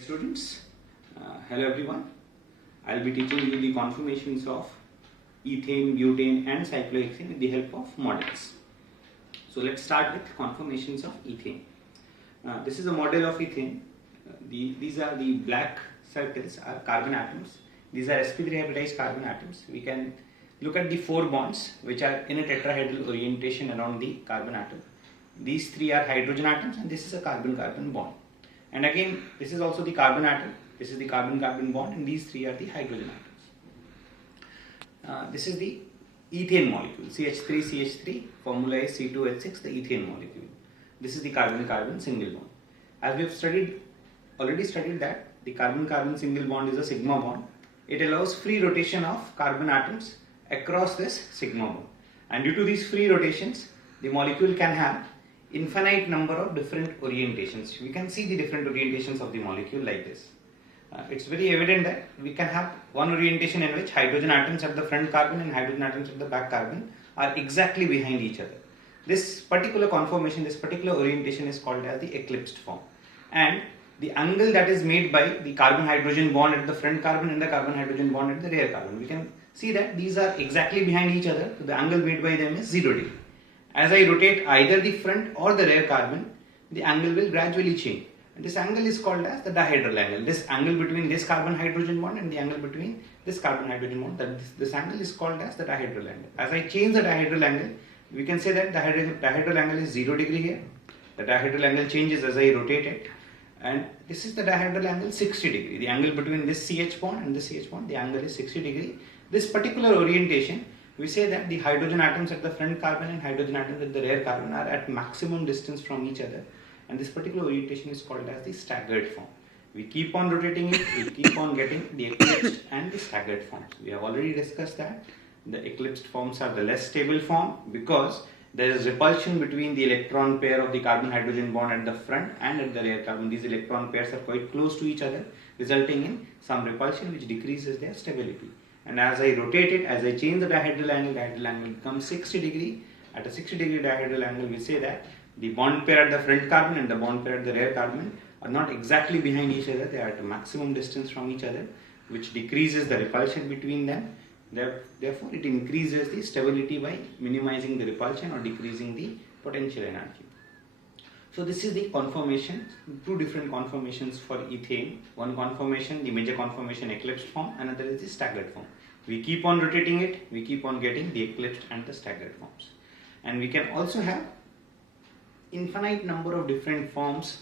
Students, hello everyone. I'll be teaching you the conformations of ethane, butane and cyclohexane with the help of models. So let's start with conformations of ethane. This is a model of ethane. These are the black circles are carbon atoms. These are sp3 hybridized carbon atoms. We can look at the 4 bonds which are in a tetrahedral orientation around the carbon atom. These 3 are hydrogen atoms and this is a carbon-carbon bond. And again, this is also the carbon atom, this is the carbon-carbon bond, and these 3 are the hydrogen atoms. This is the ethane molecule, CH3CH3, formula is C2H6, the ethane molecule. This is the carbon-carbon single bond. As we have already studied that the carbon-carbon single bond is a sigma bond. It allows free rotation of carbon atoms across this sigma bond. And due to these free rotations, the molecule can have infinite number of different orientations. We can see the different orientations of the molecule like this. It's very evident that we can have one orientation in which hydrogen atoms at the front carbon and hydrogen atoms at the back carbon are exactly behind each other. This particular conformation, this particular orientation is called as the eclipsed form. And the angle that is made by the carbon-hydrogen bond at the front carbon and the carbon-hydrogen bond at the rear carbon, we can see that these are exactly behind each other. So the angle made by them is 0 degree. As I rotate either the front or the rear carbon, the angle will gradually change. And this angle is called as the dihedral angle. This angle between this carbon-hydrogen bond and the angle between this carbon-hydrogen bond, this angle is called as the dihedral angle. As I change the dihedral angle, we can say that the dihedral angle is 0 degree here. The dihedral angle changes as I rotate it. And this is the dihedral angle 60 degree. The angle between this CH bond and this CH bond, the angle is 60 degree. This particular orientation, we say that the hydrogen atoms at the front carbon and hydrogen atoms at the rear carbon are at maximum distance from each other, and this particular orientation is called as the staggered form. We keep on rotating it, we keep on getting the eclipsed and the staggered forms. We have already discussed that the eclipsed forms are the less stable form because there is repulsion between the electron pair of the carbon-hydrogen bond at the front and at the rear carbon. These electron pairs are quite close to each other, resulting in some repulsion which decreases their stability. And as I rotate it, as I change the dihedral angle becomes 60 degree. At a 60 degree dihedral angle, we say that the bond pair at the front carbon and the bond pair at the rear carbon are not exactly behind each other. They are at a maximum distance from each other, which decreases the repulsion between them. Therefore, it increases the stability by minimizing the repulsion or decreasing the potential energy. So this is the conformation, 2 different conformations for ethane. One conformation, the major conformation eclipsed form, another is the staggered form. We keep on rotating it, we keep on getting the eclipsed and the staggered forms. And we can also have infinite number of different forms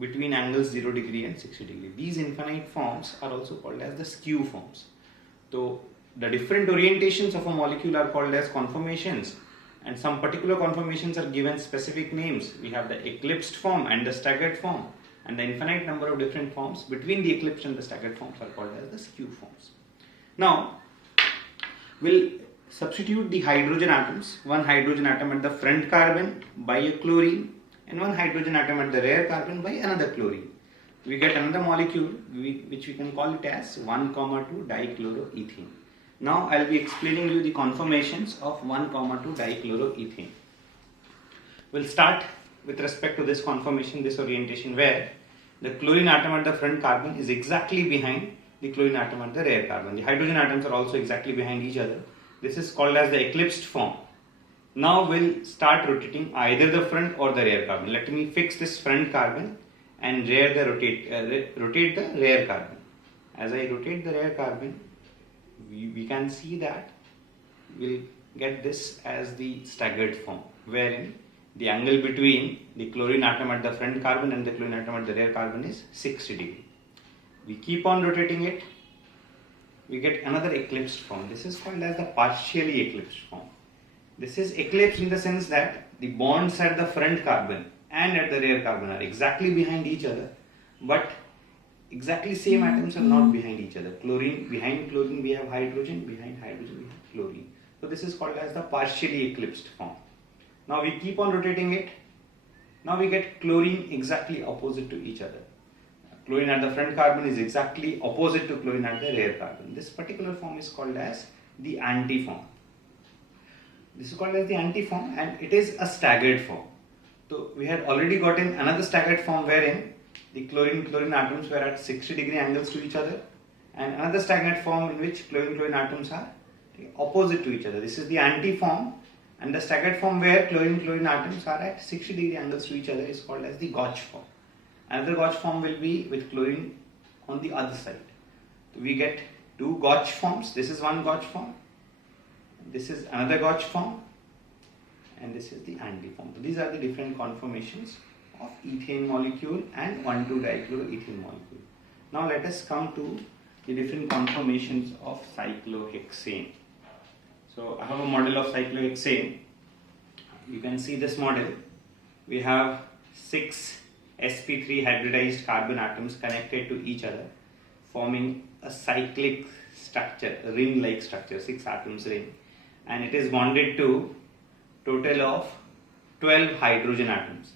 between angles 0 degree and 60 degree. These infinite forms are also called as the skew forms. So the different orientations of a molecule are called as conformations. And some particular conformations are given specific names. We have the eclipsed form and the staggered form, and the infinite number of different forms between the eclipsed and the staggered forms are called as the skew forms. Now, we'll substitute the hydrogen atoms, one hydrogen atom at the front carbon by a chlorine and one hydrogen atom at the rear carbon by another chlorine. We get another molecule which we can call it as 1,2 dichloroethane. Now I will be explaining you the conformations of 1,2 dichloroethane. We'll start with respect to this conformation, this orientation, where the chlorine atom at the front carbon is exactly behind the chlorine atom at the rear carbon. The hydrogen atoms are also exactly behind each other. This is called as the eclipsed form. Now we'll start rotating either the front or the rear carbon. Let me fix this front carbon and rotate the rear carbon. As I rotate the rear carbon, we can see that we'll get this as the staggered form, wherein the angle between the chlorine atom at the front carbon and the chlorine atom at the rear carbon is 60 degree. We keep on rotating it, we get another eclipsed form. This is called as the partially eclipsed form. This is eclipsed in the sense that the bonds at the front carbon and at the rear carbon are exactly behind each other, but exactly same atoms are not behind each other. Behind chlorine we have hydrogen, behind hydrogen we have chlorine. So this is called as the partially eclipsed form. Now we keep on rotating it. Now we get chlorine exactly opposite to each other. Chlorine at the front carbon is exactly opposite to chlorine at the rear carbon. This particular form is called as the antiform. This is called as the antiform and it is a staggered form. So we had already gotten another staggered form wherein the chlorine atoms were at 60-degree angles to each other, and another stagnant form in which chlorine atoms are opposite to each other. This is the anti-form, and the staggered form where chlorine atoms are at 60-degree angles to each other is called as the gauge form. Another gauge form will be with chlorine on the other side. So we get two gauge forms. This is one gauge form, this is another gauge form, and this is the anti-form. So these are the different conformations of ethane molecule and 1,2-dichloroethane molecule. Now let us come to the different conformations of cyclohexane. So I have a model of cyclohexane. You can see this model. We have 6 sp3 hybridized carbon atoms connected to each other, forming a cyclic structure, a ring-like structure, 6 atoms ring, and it is bonded to total of 12 hydrogen atoms.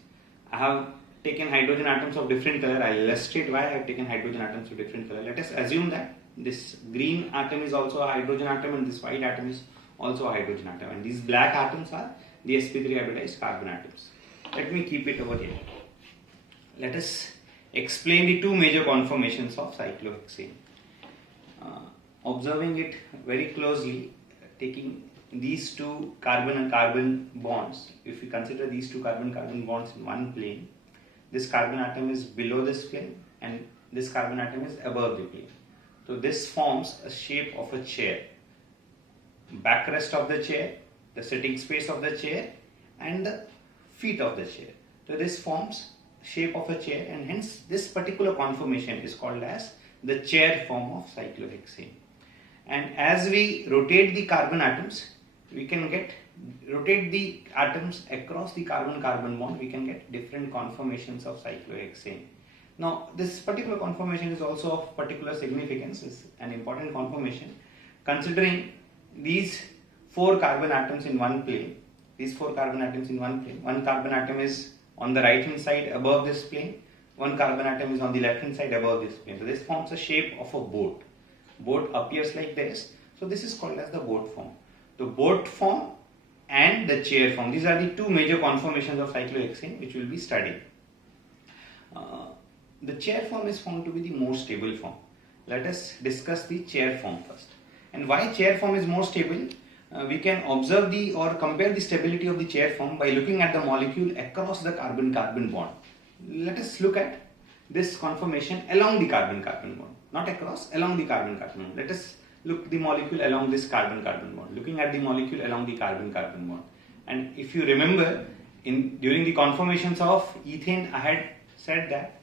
I have taken hydrogen atoms of different color. I will illustrate why I have taken hydrogen atoms of different color. Let us assume that this green atom is also a hydrogen atom and this white atom is also a hydrogen atom, and these black atoms are the sp3 hybridized carbon atoms. Let me keep it over here. Let us explain the two major conformations of cyclohexane. Observing it very closely, taking these two carbon and carbon bonds, if we consider these two carbon bonds in one plane, this carbon atom is below this plane and this carbon atom is above the plane. So this forms a shape of a chair. Backrest of the chair, the sitting space of the chair, and the feet of the chair. So this forms shape of a chair, and hence this particular conformation is called as the chair form of cyclohexane. And as we rotate the carbon atoms, we can rotate the atoms across the carbon-carbon bond, we can get different conformations of cyclohexane. Now this particular conformation is also of particular significance, is an important conformation, considering these 4 carbon atoms in one plane. These 4 carbon atoms in one plane. One carbon atom is on the right hand side above this plane, one carbon atom is on the left hand side above this plane. So this forms a shape of a boat. Boat appears like this. So this is called as the boat form. The boat form and the chair form, these are the two major conformations of cyclohexane which will be studied. The chair form is found to be the more stable form. Let us discuss the chair form first. And why chair form is more stable? We can observe or compare the stability of the chair form by looking at the molecule across the carbon-carbon bond. Let us look at this conformation along the carbon-carbon bond, not across, along the carbon-carbon bond. Let us look the molecule along this carbon-carbon bond, looking at the molecule along the carbon-carbon bond. And if you remember, during the conformations of ethane, I had said that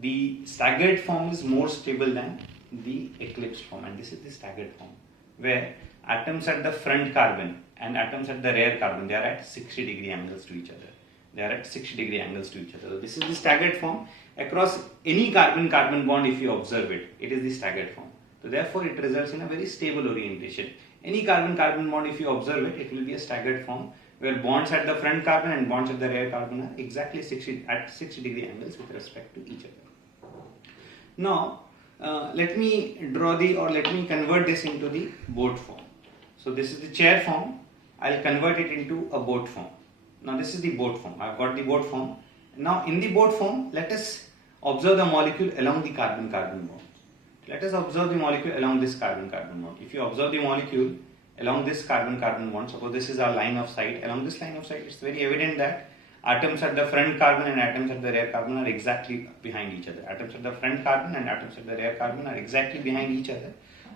the staggered form is more stable than the eclipsed form, and this is the staggered form, where atoms at the front carbon and atoms at the rear carbon, they are at 60-degree angles to each other. They are at 60-degree angles to each other. So this is the staggered form. Across any carbon-carbon bond, if you observe it, it is the staggered form. So therefore, it results in a very stable orientation. Any carbon-carbon bond, if you observe it, it will be a staggered form, where bonds at the front carbon and bonds at the rear carbon are exactly at 60-degree angles with respect to each other. Now, let me convert this into the boat form. So this is the chair form. I'll convert it into a boat form. Now this is the boat form. I've got the boat form. Now in the boat form, let us observe the molecule along the carbon-carbon bond. Let us observe the molecule along this carbon-carbon bond. If you observe the molecule along this carbon-carbon bond, suppose this is our line of sight. Along this line of sight, it's very evident that atoms at the front carbon and atoms at the rear carbon are exactly behind each other. Atoms at the front carbon and atoms at the rear carbon are exactly behind each other.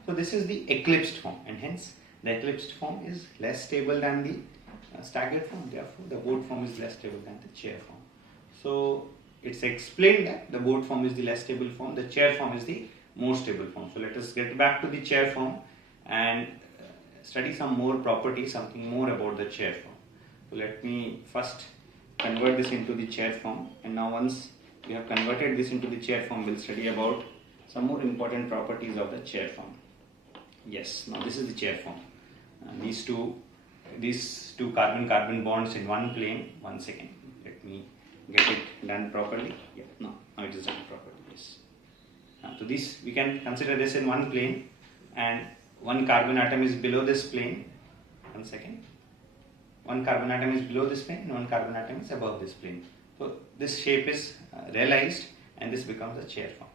So this is the eclipsed form, and hence the eclipsed form is less stable than the staggered form. Therefore, the boat form is less stable than the chair form. So it's explained that the boat form is the less stable form, the chair form is the more stable form. So let us get back to the chair form and study some more properties, something more about the chair form. So let me first convert this into the chair form, and now once we have converted this into the chair form, we'll study about some more important properties of the chair form. Yes, now this is the chair form. These two carbon-carbon bonds in one plane. One second, let me get it done properly. Yeah, now it is done properly. Yes. So this, we can consider this in one plane, and one carbon atom is below this plane. One second. One carbon atom is below this plane and one carbon atom is above this plane. So this shape is realized, and this becomes a chair form.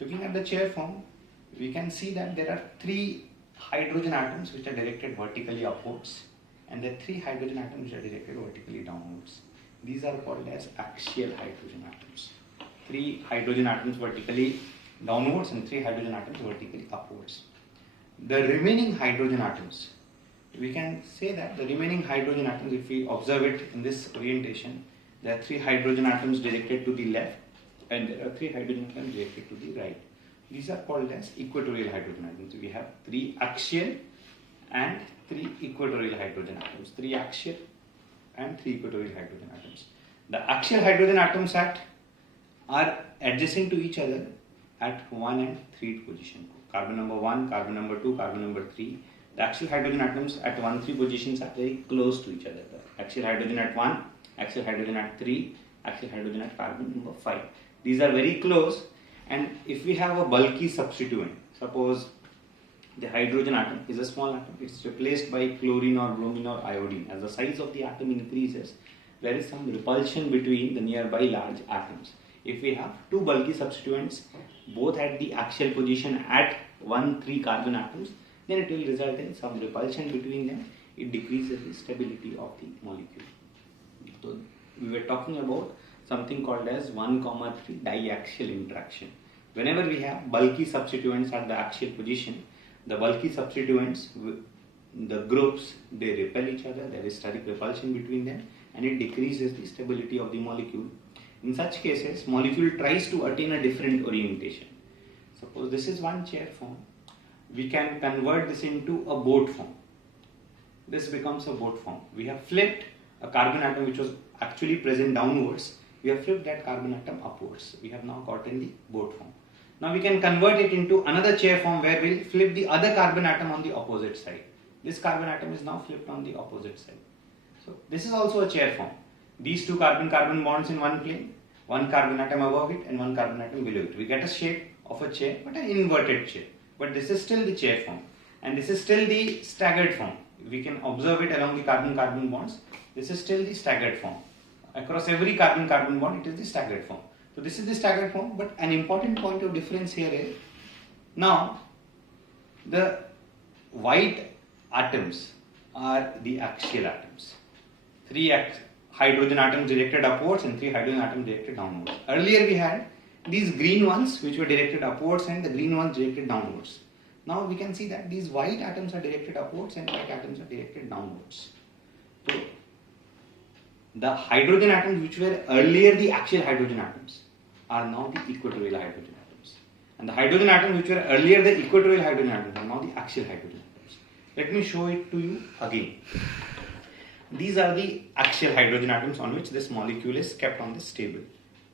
Looking at the chair form, we can see that there are 3 hydrogen atoms which are directed vertically upwards, and there are 3 hydrogen atoms which are directed vertically downwards. These are called as axial hydrogen atoms. 3 hydrogen atoms vertically downwards and 3 hydrogen atoms vertically upwards. The remaining hydrogen atoms, we can say that the remaining hydrogen atoms, if we observe it in this orientation, there are 3 hydrogen atoms directed to the left and there are 3 hydrogen atoms directed to the right. These are called as equatorial hydrogen atoms. We have 3 axial and 3 equatorial hydrogen atoms. 3 axial and 3 equatorial hydrogen atoms. The axial hydrogen atoms are adjacent to each other at 1 and 3 position. Carbon number 1, carbon number 2, carbon number 3. The axial hydrogen atoms at 1, 3 positions are very close to each other. The axial hydrogen at 1, axial hydrogen at 3, axial hydrogen at carbon number 5. These are very close, and if we have a bulky substituent, suppose the hydrogen atom is a small atom, it's replaced by chlorine or bromine or iodine. As the size of the atom increases, there is some repulsion between the nearby large atoms. If we have 2 bulky substituents, both at the axial position at 1, 3 carbon atoms, then it will result in some repulsion between them. It decreases the stability of the molecule. So we were talking about something called as 1, 3 diaxial interaction. Whenever we have bulky substituents at the axial position, the bulky substituents, the groups, they repel each other, there is steric repulsion between them, and it decreases the stability of the molecule. In such cases, molecule tries to attain a different orientation. Suppose this is one chair form, we can convert this into a boat form. This becomes a boat form. We have flipped a carbon atom which was actually present downwards, we have flipped that carbon atom upwards. We have now gotten the boat form. Now we can convert it into another chair form where we'll flip the other carbon atom on the opposite side. This carbon atom is now flipped on the opposite side. So this is also a chair form. These 2 carbon-carbon bonds in one plane, 1 carbon atom above it and 1 carbon atom below it. We get a shape of a chair, but an inverted chair. But this is still the chair form, and this is still the staggered form. We can observe it along the carbon-carbon bonds. This is still the staggered form. Across every carbon-carbon bond, it is the staggered form. So this is the staggered form, but an important point of difference here is, now the white atoms are the axial atoms. 3 hydrogen atoms directed upwards and 3 hydrogen atoms directed downwards. Earlier we had these green ones which were directed upwards and the green ones directed downwards. Now we can see that these white atoms are directed upwards and white atoms are directed downwards. So the hydrogen atoms which were earlier the axial hydrogen atoms are now the equatorial hydrogen atoms. And the hydrogen atoms which were earlier the equatorial hydrogen atoms are now the axial hydrogen atoms. Let me show it to you again. These are the axial hydrogen atoms on which this molecule is kept on this table.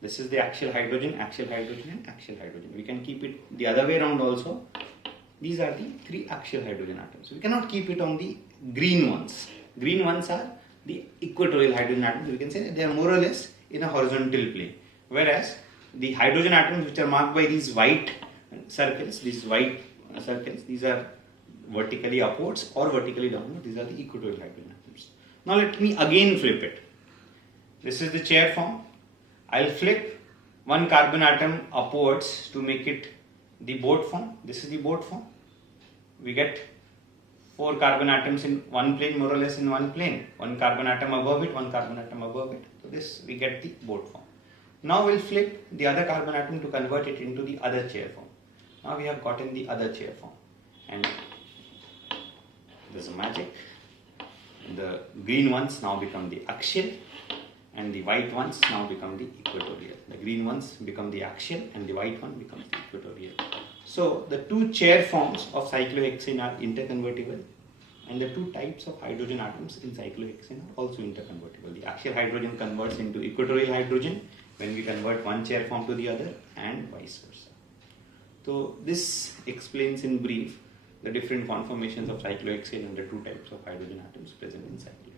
This is the axial hydrogen and axial hydrogen. We can keep it the other way around also. These are the 3 axial hydrogen atoms. We cannot keep it on the green ones. Green ones are the equatorial hydrogen atoms. We can say that they are more or less in a horizontal plane. Whereas the hydrogen atoms which are marked by these white circles, these are vertically upwards or vertically downwards. These are the equatorial hydrogen atoms. Now let me again flip it. This is the chair form. I'll flip 1 carbon atom upwards to make it the boat form. This is the boat form. We get 4 carbon atoms in one plane, more or less in one plane. 1 carbon atom above it, 1 carbon atom above it. So this we get the boat form. Now we'll flip the other carbon atom to convert it into the other chair form. Now we have gotten the other chair form. And there's a magic. The green ones now become the axial and the white ones now become the equatorial. The green ones become the axial and the white one becomes the equatorial. So the 2 chair forms of cyclohexane are interconvertible, and the 2 types of hydrogen atoms in cyclohexane are also interconvertible. The axial hydrogen converts into equatorial hydrogen when we convert one chair form to the other, and vice versa. So this explains in brief the different conformations of cyclohexane and the 2 types of hydrogen atoms present in cyclohexane.